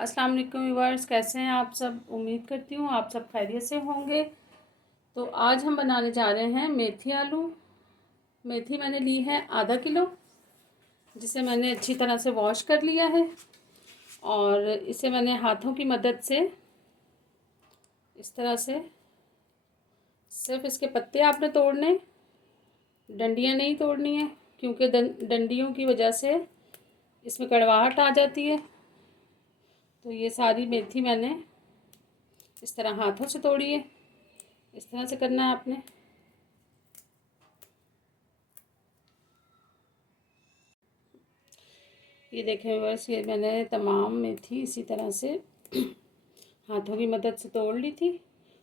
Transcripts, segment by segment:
अस्सलाम वालेकुम व्यूअर्स, कैसे हैं आप सब। उम्मीद करती हूँ आप सब खैरियत से होंगे। तो आज हम बनाने जा रहे हैं मेथी आलू। मेथी मैंने ली है आधा किलो, जिसे मैंने अच्छी तरह से वॉश कर लिया है। और इसे मैंने हाथों की मदद से इस तरह से, सिर्फ इसके पत्ते आपने तोड़ने, डंडियाँ नहीं तोड़नी है, क्योंकि डंडियों की वजह से इसमें कड़वाहट आ जाती है। तो ये सारी मेथी मैंने इस तरह हाथों से तोड़ी है। इस तरह से करना है आपने। ये देखें बस, ये मैंने तमाम मेथी इसी तरह से हाथों की मदद से तोड़ ली थी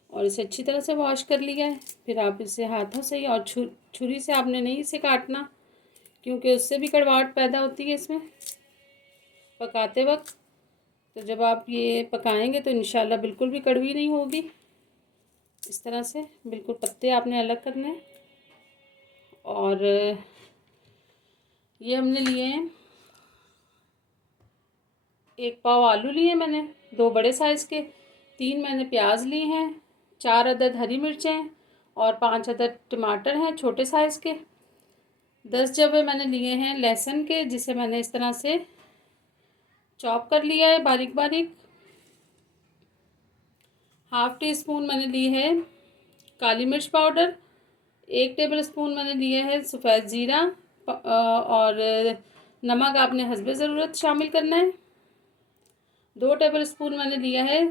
और इसे अच्छी तरह से वॉश कर लिया है। फिर आप इसे हाथों से ही, और छुरी से आपने नहीं इसे काटना, क्योंकि उससे भी कड़वाहट पैदा होती है इसमें पकाते वक्त। तो जब आप ये पकाएंगे तो इंशाल्लाह बिल्कुल भी कड़वी नहीं होगी। इस तरह से बिल्कुल पत्ते आपने अलग करने हैं। और ये हमने लिए हैं 1 पाव आलू लिए मैंने, 2 बड़े साइज़ के, 3 मैंने प्याज लिए हैं, 4 अदद हरी मिर्चें और 5 अदद टमाटर हैं छोटे साइज़ के। 10 जवे मैंने लिए हैं लहसुन के, जिसे मैंने इस तरह से चॉप कर लिया है बारीक बारीक। हाफ़ टी स्पून मैंने ली है काली मिर्च पाउडर। 1 टेबल स्पून मैंने लिए है सफ़ेद ज़ीरा। और नमक आपने हस्बे ज़रूरत शामिल करना है। 2 टेबल स्पून मैंने लिया है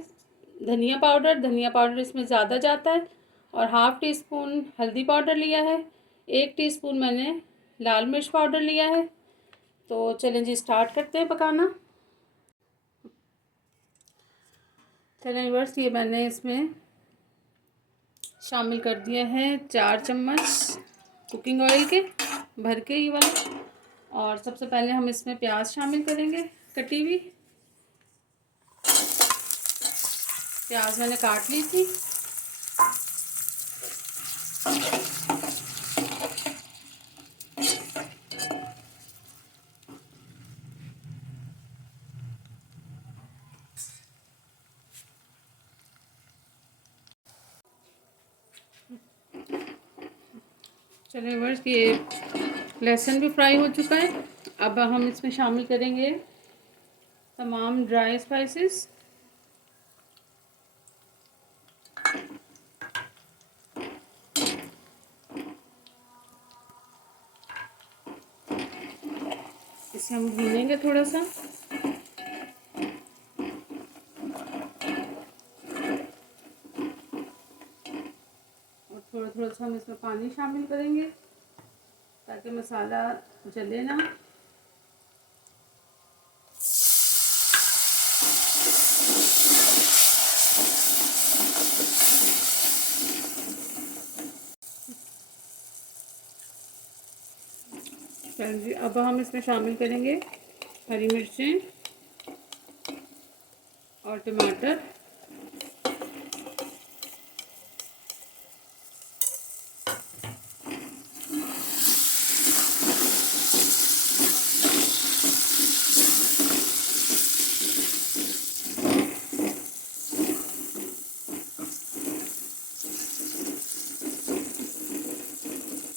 धनिया पाउडर। धनिया पाउडर इसमें ज़्यादा जाता है। और हाफ़ टी स्पून हल्दी पाउडर लिया है। 1 टीस्पून मैंने लाल मिर्च पाउडर लिया है। तो चलें जी, स्टार्ट करते हैं पकाना। चलें बस, ये मैंने इसमें शामिल कर दिया है 4 चम्मच कुकिंग ऑयल के, भर के ये वाले। और सबसे पहले हम इसमें प्याज शामिल करेंगे, कटी हुई प्याज मैंने काट ली थी। चलिए बस, ये लहसुन भी फ्राई हो चुका है। अब हम इसमें शामिल करेंगे तमाम ड्राई स्पाइसेस। इसे हम भूनेंगे थोड़ा सा। और थोड़ा थोड़ा सा हम इसमें पानी शामिल करेंगे ताकि मसाला जले ना। चलिए, अब हम इसमें शामिल करेंगे हरी मिर्चें और टमाटर।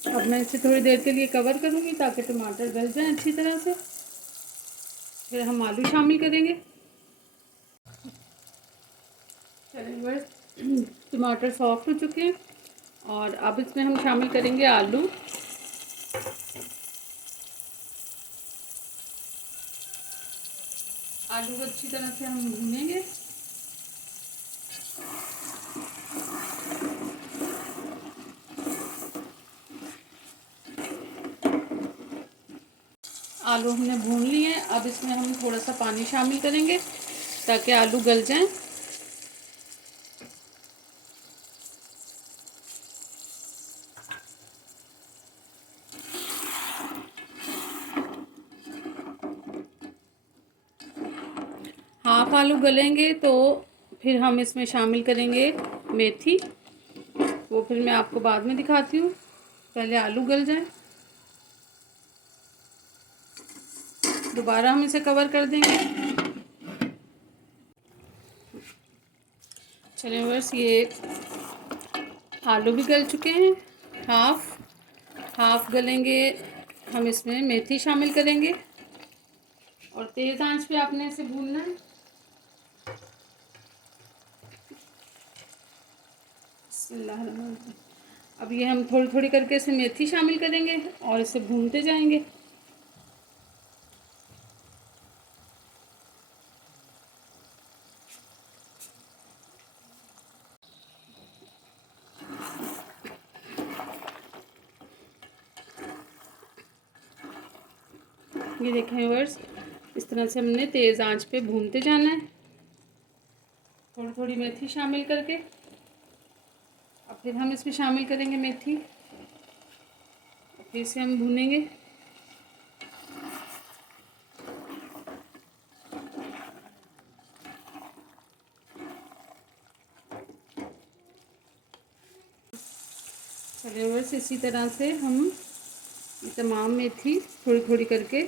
अब मैं इसे थोड़ी देर के लिए कवर करूँगी ताकि टमाटर गल जाएं अच्छी तरह से। फिर हम आलू शामिल करेंगे। चलिए बस, टमाटर सॉफ्ट हो चुके हैं और अब इसमें हम शामिल करेंगे आलू। आलू को अच्छी तरह से हम भूनेंगे। आलू हमने भून लिए हैं। अब इसमें हम थोड़ा सा पानी शामिल करेंगे ताकि आलू गल जाएं। हाफ आलू गलेंगे तो फिर हम इसमें शामिल करेंगे मेथी। वो फिर मैं आपको बाद में दिखाती हूँ, पहले आलू गल जाएं। दोबारा हम इसे कवर कर देंगे। चलिए बस ये आलू भी गल चुके हैं, हाफ गलेंगे। हम इसमें मेथी शामिल करेंगे और तेज़ आंच पे आपने इसे भूनना है। अब ये हम थोड़ी थोड़ी करके इसे मेथी शामिल करेंगे और इसे भूनते जाएंगे। ये देखें व्यूअर्स, इस तरह से हमने तेज़ आंच पे भूनते जाना है, थोड़ी थोड़ी मेथी शामिल करके। अब फिर हम इसमें शामिल करेंगे मेथी, फिर इसे हम भूनेंगे। चलिए बस इसी तरह से हम तमाम मेथी थोड़ी थोड़ी करके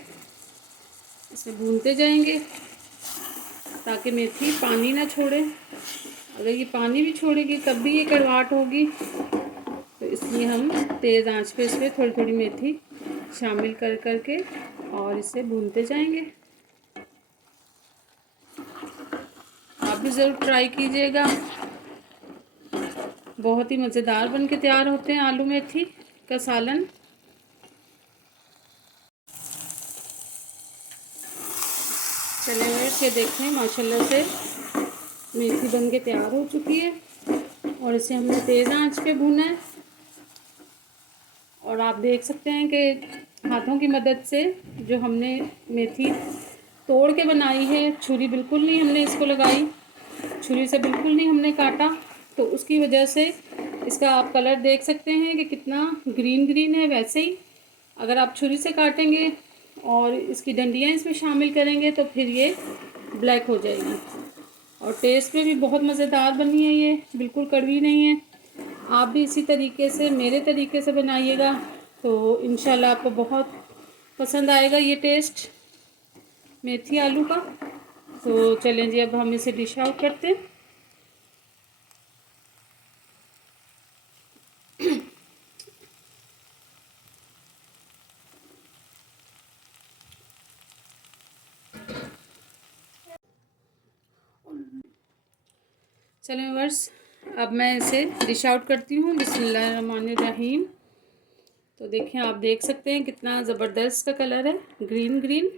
इसे भूनते जाएंगे ताकि मेथी पानी ना छोड़े। अगर ये पानी भी छोड़ेगी तब भी ये कड़वाहट होगी, तो इसलिए हम तेज़ आंच पे इसमें थोड़ी थोड़ी मेथी शामिल कर करके और इसे भूनते जाएंगे। आप भी ज़रूर ट्राई कीजिएगा, बहुत ही मज़ेदार बन के तैयार होते हैं आलू मेथी का सालन। चले ये देखें माशाल्लाह से मेथी बन के तैयार हो चुकी है और इसे हमने तेज़ आंच पे भूना है। और आप देख सकते हैं कि हाथों की मदद से जो हमने मेथी तोड़ के बनाई है, छुरी बिल्कुल नहीं हमने इसको लगाई, छुरी से बिल्कुल नहीं हमने काटा, तो उसकी वजह से इसका आप कलर देख सकते हैं कि कितना ग्रीन ग्रीन है। वैसे ही अगर आप छुरी से काटेंगे और इसकी डंडियाँ इसमें शामिल करेंगे तो फिर ये ब्लैक हो जाएगी। और टेस्ट में भी बहुत मज़ेदार बनी है, ये बिल्कुल कड़वी नहीं है। आप भी इसी तरीके से मेरे तरीके से बनाइएगा तो इंशाल्लाह आपको बहुत पसंद आएगा ये टेस्ट मेथी आलू का। तो चलें जी, अब हम इसे डिश आउट करते हैं। चलें व्यूअर्स, अब मैं इसे डिश आउट करती हूँ। बिस्मिल्लाहिर्रहमानिर्रहीम। तो देखें, आप देख सकते हैं कितना ज़बरदस्त का कलर है, ग्रीन ग्रीन।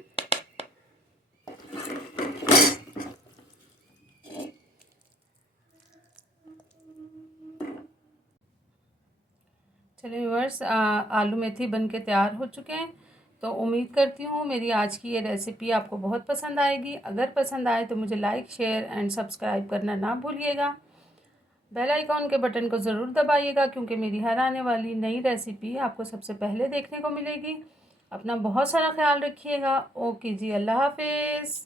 चलिए व्यूअर्स, आलू मेथी बन के तैयार हो चुके हैं। तो उम्मीद करती हूँ मेरी आज की ये रेसिपी आपको बहुत पसंद आएगी। अगर पसंद आए तो मुझे लाइक, शेयर एंड सब्सक्राइब करना ना भूलिएगा। बेल आइकॉन के बटन को ज़रूर दबाइएगा क्योंकि मेरी हर आने वाली नई रेसिपी आपको सबसे पहले देखने को मिलेगी। अपना बहुत सारा ख्याल रखिएगा। ओके जी, अल्लाह हाफिज़।